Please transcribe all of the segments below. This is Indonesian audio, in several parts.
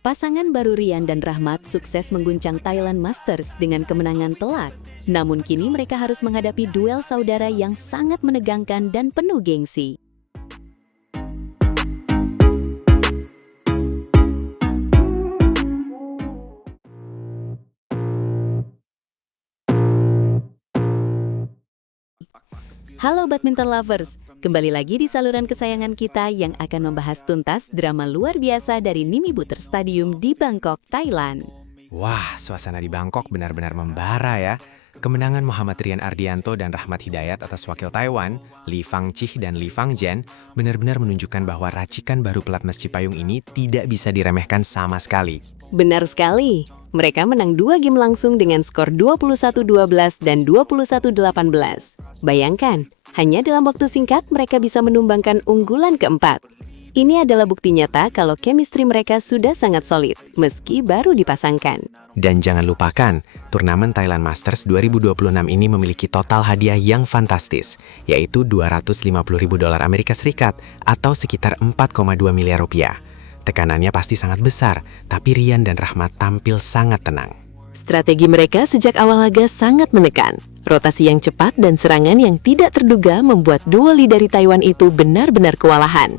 Pasangan baru Rian dan Rahmat sukses mengguncang Thailand Masters dengan kemenangan telak. Namun kini mereka harus menghadapi duel saudara yang sangat menegangkan dan penuh gengsi. Halo badminton lovers, kembali lagi di saluran kesayangan kita yang akan membahas tuntas drama luar biasa dari Nimi Buther Stadium di Bangkok, Thailand. Wah, suasana di Bangkok benar-benar membara ya. Kemenangan Muhammad Rian Ardianto dan Rahmat Hidayat atas wakil Taiwan, Lee Fang Chih dan Lee Fang Jen, benar-benar menunjukkan bahwa racikan baru pelatnas Cipayung ini tidak bisa diremehkan sama sekali. Benar sekali, mereka menang 2 game langsung dengan skor 21-12 dan 21-18. Bayangkan, hanya dalam waktu singkat mereka bisa menumbangkan unggulan keempat. Ini adalah bukti nyata kalau chemistry mereka sudah sangat solid, meski baru dipasangkan. Dan jangan lupakan, turnamen Thailand Masters 2026 ini memiliki total hadiah yang fantastis, yaitu $250.000 Amerika Serikat atau sekitar 4,2 miliar rupiah. Tekanannya pasti sangat besar, tapi Rian dan Rahmat tampil sangat tenang. Strategi mereka sejak awal laga sangat menekan. Rotasi yang cepat dan serangan yang tidak terduga membuat duo lead dari Taiwan itu benar-benar kewalahan.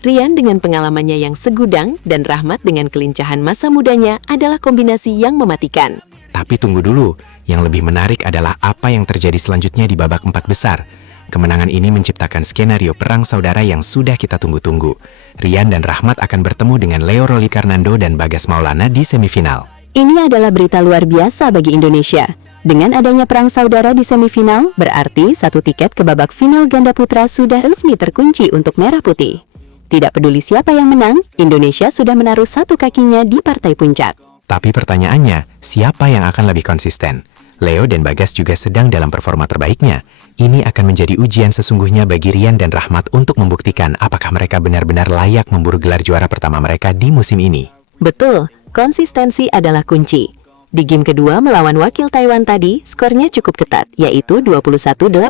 Rian dengan pengalamannya yang segudang dan Rahmat dengan kelincahan masa mudanya adalah kombinasi yang mematikan. Tapi tunggu dulu, yang lebih menarik adalah apa yang terjadi selanjutnya di babak 4 besar. Kemenangan ini menciptakan skenario perang saudara yang sudah kita tunggu-tunggu. Rian dan Rahmat akan bertemu dengan Leo Rolikarnando dan Bagas Maulana di semifinal. Ini adalah berita luar biasa bagi Indonesia. Dengan adanya perang saudara di semifinal, berarti satu tiket ke babak final ganda putra sudah resmi terkunci untuk Merah Putih. Tidak peduli siapa yang menang, Indonesia sudah menaruh satu kakinya di partai puncak. Tapi pertanyaannya, siapa yang akan lebih konsisten? Leo dan Bagas juga sedang dalam performa terbaiknya. Ini akan menjadi ujian sesungguhnya bagi Rian dan Rahmat untuk membuktikan apakah mereka benar-benar layak memburu gelar juara pertama mereka di musim ini. Betul, konsistensi adalah kunci. Di game kedua melawan wakil Taiwan tadi, skornya cukup ketat, yaitu 21-18.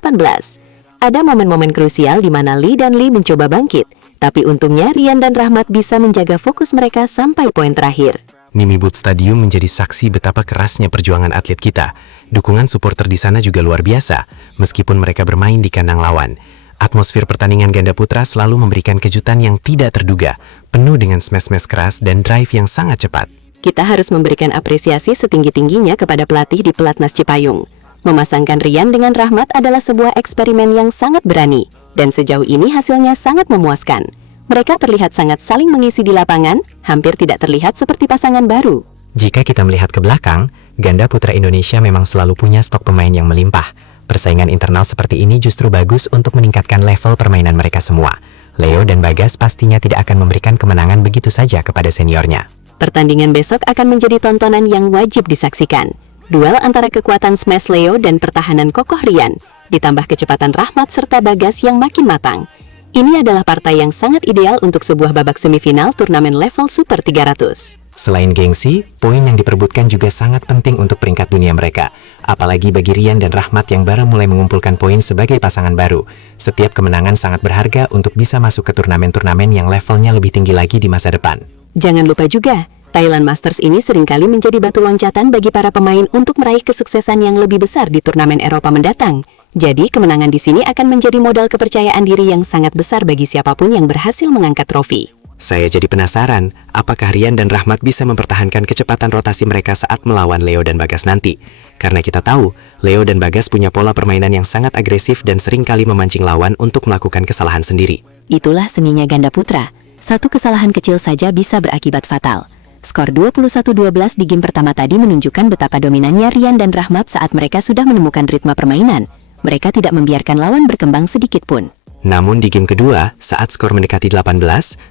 Ada momen-momen krusial di mana Lee dan Lee mencoba bangkit, tapi untungnya Rian dan Rahmat bisa menjaga fokus mereka sampai poin terakhir. Nimi Buther Stadium menjadi saksi betapa kerasnya perjuangan atlet kita. Dukungan supporter di sana juga luar biasa, meskipun mereka bermain di kandang lawan. Atmosfer pertandingan ganda putra selalu memberikan kejutan yang tidak terduga, penuh dengan smash-smash keras dan drive yang sangat cepat. Kita harus memberikan apresiasi setinggi-tingginya kepada pelatih di pelatnas Cipayung. Memasangkan Rian dengan Rahmat adalah sebuah eksperimen yang sangat berani, dan sejauh ini hasilnya sangat memuaskan. Mereka terlihat sangat saling mengisi di lapangan, hampir tidak terlihat seperti pasangan baru. Jika kita melihat ke belakang, ganda putra Indonesia memang selalu punya stok pemain yang melimpah. Persaingan internal seperti ini justru bagus untuk meningkatkan level permainan mereka semua. Leo dan Bagas pastinya tidak akan memberikan kemenangan begitu saja kepada seniornya. Pertandingan besok akan menjadi tontonan yang wajib disaksikan. Duel antara kekuatan smash Leo dan pertahanan kokoh Rian, ditambah kecepatan Rahmat serta Bagas yang makin matang. Ini adalah partai yang sangat ideal untuk sebuah babak semifinal turnamen level Super 300. Selain gengsi, poin yang diperebutkan juga sangat penting untuk peringkat dunia mereka. Apalagi bagi Rian dan Rahmat yang baru mulai mengumpulkan poin sebagai pasangan baru. Setiap kemenangan sangat berharga untuk bisa masuk ke turnamen-turnamen yang levelnya lebih tinggi lagi di masa depan. Jangan lupa juga, Thailand Masters ini seringkali menjadi batu loncatan bagi para pemain untuk meraih kesuksesan yang lebih besar di turnamen Eropa mendatang. Jadi, kemenangan di sini akan menjadi modal kepercayaan diri yang sangat besar bagi siapapun yang berhasil mengangkat trofi. Saya jadi penasaran, apakah Rian dan Rahmat bisa mempertahankan kecepatan rotasi mereka saat melawan Leo dan Bagas nanti? Karena kita tahu, Leo dan Bagas punya pola permainan yang sangat agresif dan seringkali memancing lawan untuk melakukan kesalahan sendiri. Itulah seninya ganda putra. Satu kesalahan kecil saja bisa berakibat fatal. Skor 21-12 di game pertama tadi menunjukkan betapa dominannya Rian dan Rahmat saat mereka sudah menemukan ritme permainan. Mereka tidak membiarkan lawan berkembang sedikit pun. Namun di game kedua, saat skor mendekati 18,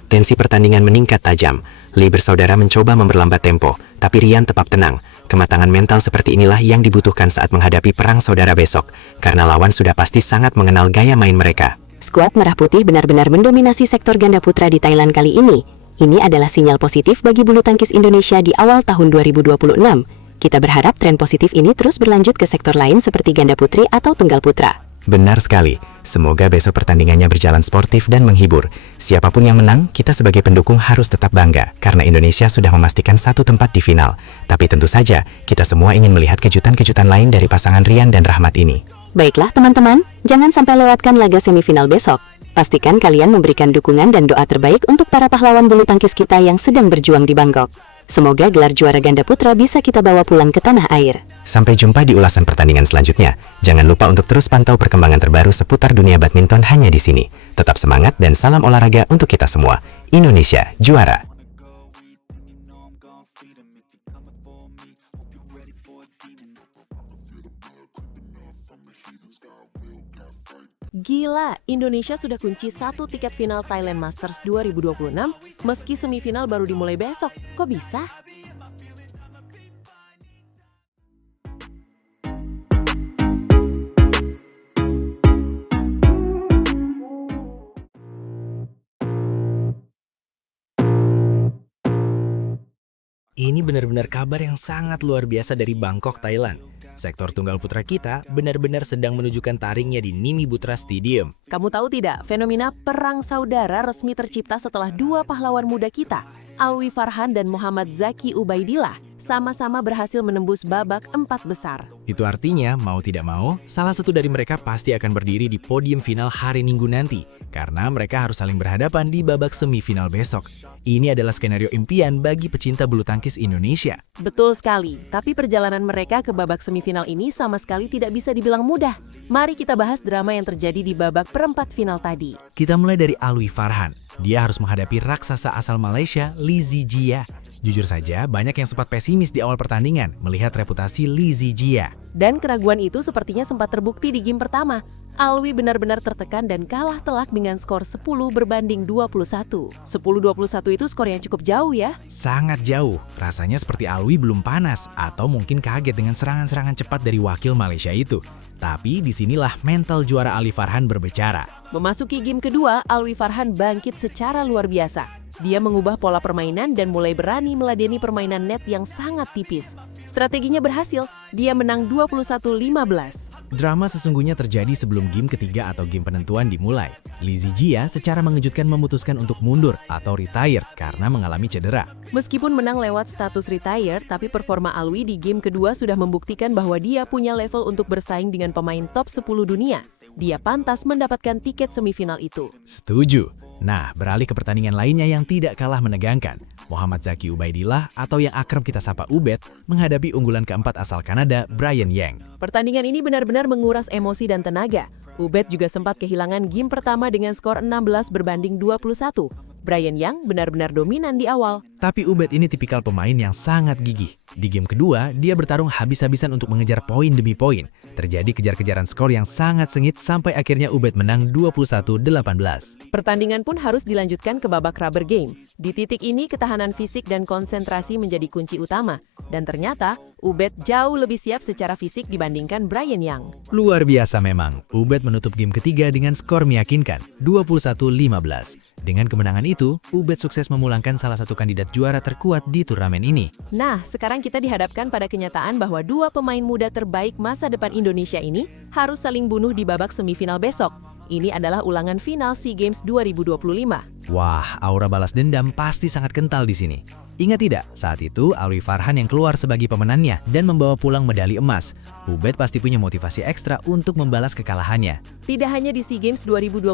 tensi pertandingan meningkat tajam. Lee bersaudara mencoba memperlambat tempo, tapi Rian tetap tenang. Kematangan mental seperti inilah yang dibutuhkan saat menghadapi perang saudara besok, karena lawan sudah pasti sangat mengenal gaya main mereka. Skuad Merah Putih benar-benar mendominasi sektor ganda putra di Thailand kali ini. Ini adalah sinyal positif bagi bulu tangkis Indonesia di awal tahun 2026. Kita berharap tren positif ini terus berlanjut ke sektor lain seperti ganda putri atau tunggal putra. Benar sekali. Semoga besok pertandingannya berjalan sportif dan menghibur. Siapapun yang menang, kita sebagai pendukung harus tetap bangga karena Indonesia sudah memastikan satu tempat di final. Tapi tentu saja, kita semua ingin melihat kejutan-kejutan lain dari pasangan Rian dan Rahmat ini. Baiklah teman-teman, jangan sampai lewatkan laga semifinal besok. Pastikan kalian memberikan dukungan dan doa terbaik untuk para pahlawan bulu tangkis kita yang sedang berjuang di Bangkok. Semoga gelar juara ganda putra bisa kita bawa pulang ke tanah air. Sampai jumpa di ulasan pertandingan selanjutnya. Jangan lupa untuk terus pantau perkembangan terbaru seputar dunia badminton hanya di sini. Tetap semangat dan salam olahraga untuk kita semua. Indonesia juara! Gila, Indonesia sudah kunci 1 tiket final Thailand Masters 2026 meski semifinal baru dimulai besok. Kok bisa? Ini benar-benar kabar yang sangat luar biasa dari Bangkok, Thailand. Sektor tunggal putra kita benar-benar sedang menunjukkan taringnya di Nimi Putra Stadium. Kamu tahu tidak, fenomena perang saudara resmi tercipta setelah dua pahlawan muda kita, Alwi Farhan dan Muhammad Zaki Ubaidillah, sama-sama berhasil menembus babak 4 besar. Itu artinya, mau tidak mau, salah satu dari mereka pasti akan berdiri di podium final hari Minggu nanti, karena mereka harus saling berhadapan di babak semifinal besok. Ini adalah skenario impian bagi pecinta bulu tangkis Indonesia. Betul sekali, tapi perjalanan mereka ke babak semifinal ini sama sekali tidak bisa dibilang mudah. Mari kita bahas drama yang terjadi di babak perempat final tadi. Kita mulai dari Alwi Farhan. Dia harus menghadapi raksasa asal Malaysia, Lee Zijia. Jujur saja, banyak yang sempat pesimis di awal pertandingan melihat reputasi Lee Zijia. Dan keraguan itu sepertinya sempat terbukti di game pertama. Alwi benar-benar tertekan dan kalah telak dengan skor 10-21. 10-21 itu skor yang cukup jauh ya. Sangat jauh, rasanya seperti Alwi belum panas atau mungkin kaget dengan serangan-serangan cepat dari wakil Malaysia itu. Tapi disinilah mental juara Alwi Farhan berbicara. Memasuki game kedua, Alwi Farhan bangkit secara luar biasa. Dia mengubah pola permainan dan mulai berani meladeni permainan net yang sangat tipis. Strateginya berhasil, dia menang 21-15. Drama sesungguhnya terjadi sebelum game ketiga atau game penentuan dimulai. Lee Zijia secara mengejutkan memutuskan untuk mundur atau retire karena mengalami cedera. Meskipun menang lewat status retire, tapi performa Alwi di game kedua sudah membuktikan bahwa dia punya level untuk bersaing dengan pemain top 10 dunia. Dia pantas mendapatkan tiket semifinal itu. Setuju. Nah, beralih ke pertandingan lainnya yang tidak kalah menegangkan. Muhammad Zaki Ubaidillah atau yang akrab kita sapa Ubed menghadapi unggulan keempat asal Kanada, Brian Yang. Pertandingan ini benar-benar menguras emosi dan tenaga. Ubed juga sempat kehilangan game pertama dengan skor 16-21. Brian Yang benar-benar dominan di awal. Tapi Ubed ini tipikal pemain yang sangat gigih. Di game kedua, dia bertarung habis-habisan untuk mengejar poin demi poin. Terjadi kejar-kejaran skor yang sangat sengit sampai akhirnya Ubed menang 21-18. Pertandingan pun harus dilanjutkan ke babak rubber game. Di titik ini, ketahanan fisik dan konsentrasi menjadi kunci utama. Dan ternyata, Ubed jauh lebih siap secara fisik dibandingkan Brian Yang. Luar biasa memang, Ubed menutup game ketiga dengan skor meyakinkan, 21-15. Dengan kemenangan itu, Ubed sukses memulangkan salah satu kandidat juara terkuat di turnamen ini. Nah, sekarang kita dihadapkan pada kenyataan bahwa dua pemain muda terbaik masa depan Indonesia ini harus saling bunuh di babak semifinal besok. Ini adalah ulangan final SEA Games 2025. Wah, aura balas dendam pasti sangat kental di sini. Ingat tidak, saat itu Alwi Farhan yang keluar sebagai pemenangnya dan membawa pulang medali emas. Ubed pasti punya motivasi ekstra untuk membalas kekalahannya. Tidak hanya di SEA Games 2025,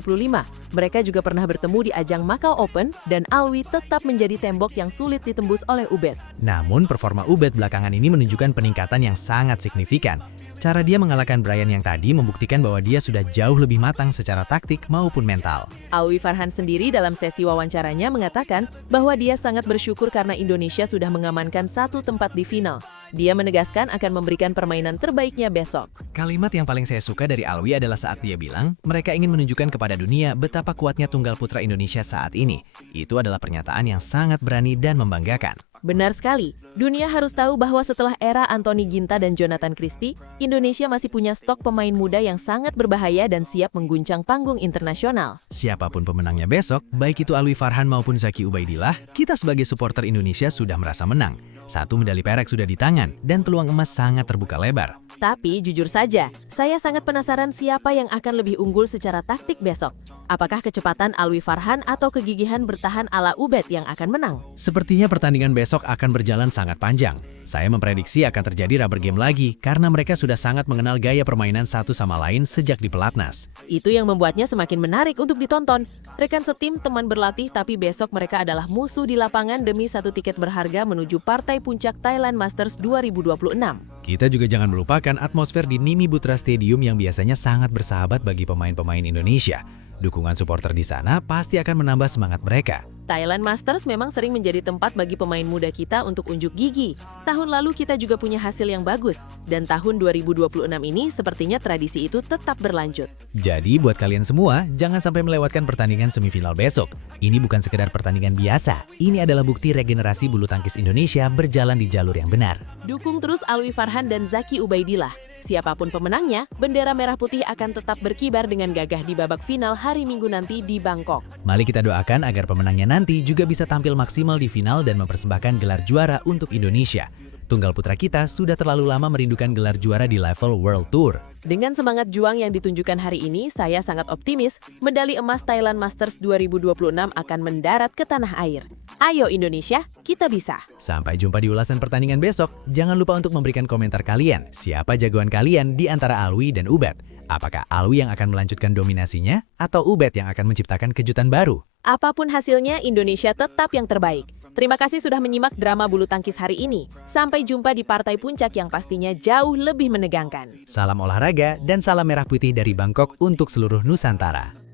mereka juga pernah bertemu di ajang Macau Open dan Alwi tetap menjadi tembok yang sulit ditembus oleh Ubed. Namun, performa Ubed belakangan ini menunjukkan peningkatan yang sangat signifikan. Cara dia mengalahkan Brian yang tadi membuktikan bahwa dia sudah jauh lebih matang secara taktik maupun mental. Alwi Farhan sendiri dalam sesi wawancaranya mengatakan bahwa dia sangat bersyukur karena Indonesia sudah mengamankan satu tempat di final. Dia menegaskan akan memberikan permainan terbaiknya besok. Kalimat yang paling saya suka dari Alwi adalah saat dia bilang, mereka ingin menunjukkan kepada dunia betapa kuatnya tunggal putra Indonesia saat ini. Itu adalah pernyataan yang sangat berani dan membanggakan. Benar sekali, dunia harus tahu bahwa setelah era Anthony Ginta dan Jonathan Christie, Indonesia masih punya stok pemain muda yang sangat berbahaya dan siap mengguncang panggung internasional. Siapapun pemenangnya besok, baik itu Alwi Farhan maupun Zaki Ubaidillah, kita sebagai supporter Indonesia sudah merasa menang. Satu medali perak sudah di tangan dan peluang emas sangat terbuka lebar. Tapi jujur saja, saya sangat penasaran siapa yang akan lebih unggul secara taktik besok. Apakah kecepatan Alwi Farhan atau kegigihan bertahan ala Ubed yang akan menang? Sepertinya pertandingan besok akan berjalan sangat panjang. Saya memprediksi akan terjadi rubber game lagi karena mereka sudah sangat mengenal gaya permainan satu sama lain sejak di pelatnas. Itu yang membuatnya semakin menarik untuk ditonton. Rekan setim, teman berlatih, tapi besok mereka adalah musuh di lapangan demi satu tiket berharga menuju partai puncak Thailand Masters 2026. Kita juga jangan melupakan atmosfer di Nimi Putra Stadium yang biasanya sangat bersahabat bagi pemain-pemain Indonesia. Dukungan supporter di sana pasti akan menambah semangat mereka. Thailand Masters memang sering menjadi tempat bagi pemain muda kita untuk unjuk gigi. Tahun lalu kita juga punya hasil yang bagus, dan tahun 2026 ini sepertinya tradisi itu tetap berlanjut. Jadi buat kalian semua, jangan sampai melewatkan pertandingan semifinal besok. Ini bukan sekedar pertandingan biasa, ini adalah bukti regenerasi bulu tangkis Indonesia berjalan di jalur yang benar. Dukung terus Alwi Farhan dan Zaki Ubaidillah. Siapapun pemenangnya, bendera merah putih akan tetap berkibar dengan gagah di babak final hari Minggu nanti di Bangkok. Mari kita doakan agar pemenangnya nanti juga bisa tampil maksimal di final dan mempersembahkan gelar juara untuk Indonesia. Tunggal putra kita sudah terlalu lama merindukan gelar juara di level World Tour. Dengan semangat juang yang ditunjukkan hari ini, saya sangat optimis medali emas Thailand Masters 2026 akan mendarat ke tanah air. Ayo Indonesia, kita bisa! Sampai jumpa di ulasan pertandingan besok. Jangan lupa untuk memberikan komentar kalian. Siapa jagoan kalian di antara Alwi dan Ubed? Apakah Alwi yang akan melanjutkan dominasinya atau Ubed yang akan menciptakan kejutan baru? Apapun hasilnya, Indonesia tetap yang terbaik. Terima kasih sudah menyimak drama bulu tangkis hari ini. Sampai jumpa di partai puncak yang pastinya jauh lebih menegangkan. Salam olahraga dan salam merah putih dari Bangkok untuk seluruh Nusantara.